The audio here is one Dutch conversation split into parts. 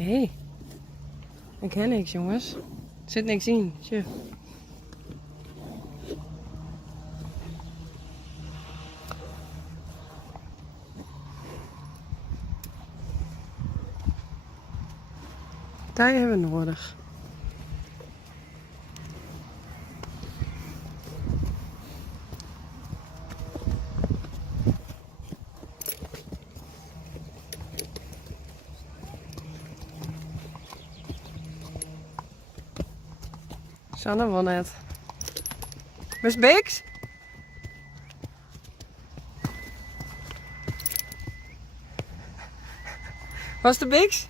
Nee, ik ken niks jongens. Er zit niks in. Tje. Daar hebben we nodig. Sanne won net. Miss Bix? Was de Bix?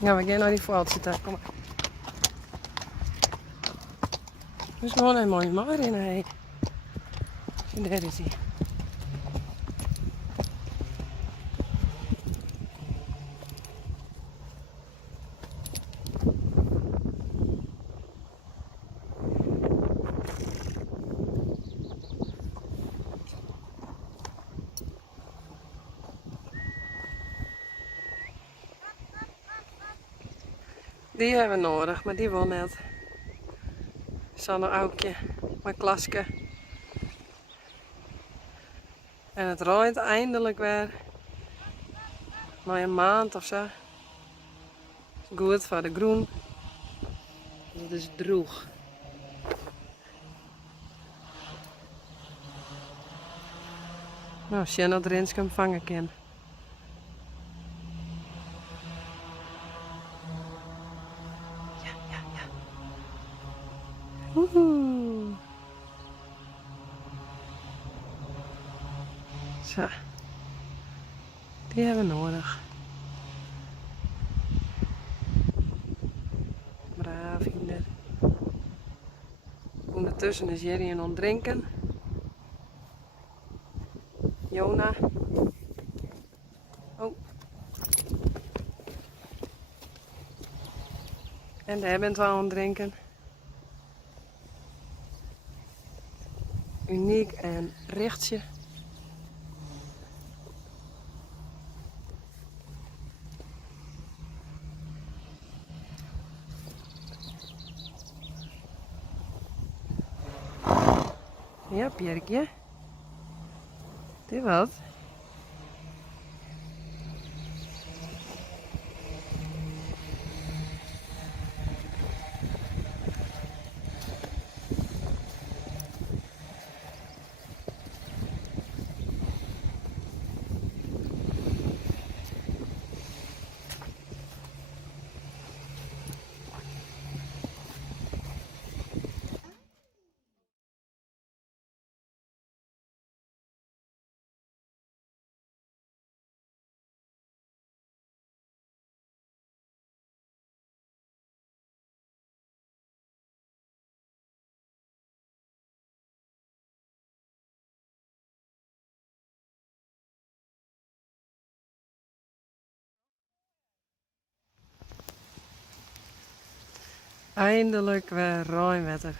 Ja, we gaan naar die veld zitten. Kom maar. Dus gewoon een mooie maar in. Hey. En daar is hij. Die hebben we nodig, maar die won net. Sanne Aukje, mijn klaske. En het rooit eindelijk weer. Na een maand of zo. Goed voor de groen. Dat is droeg. Nou, als je dat erin kan vangen kan. Ja. Woehoe. Zo. Die hebben we nodig. Braaf hinder. Ondertussen is Jerry aan het drinken. Jona. Oh. En daar bent wel aan het drinken. Uniek en richtje. Ja, Pierkje. Dit wat? Eindelijk weer ruim wetter.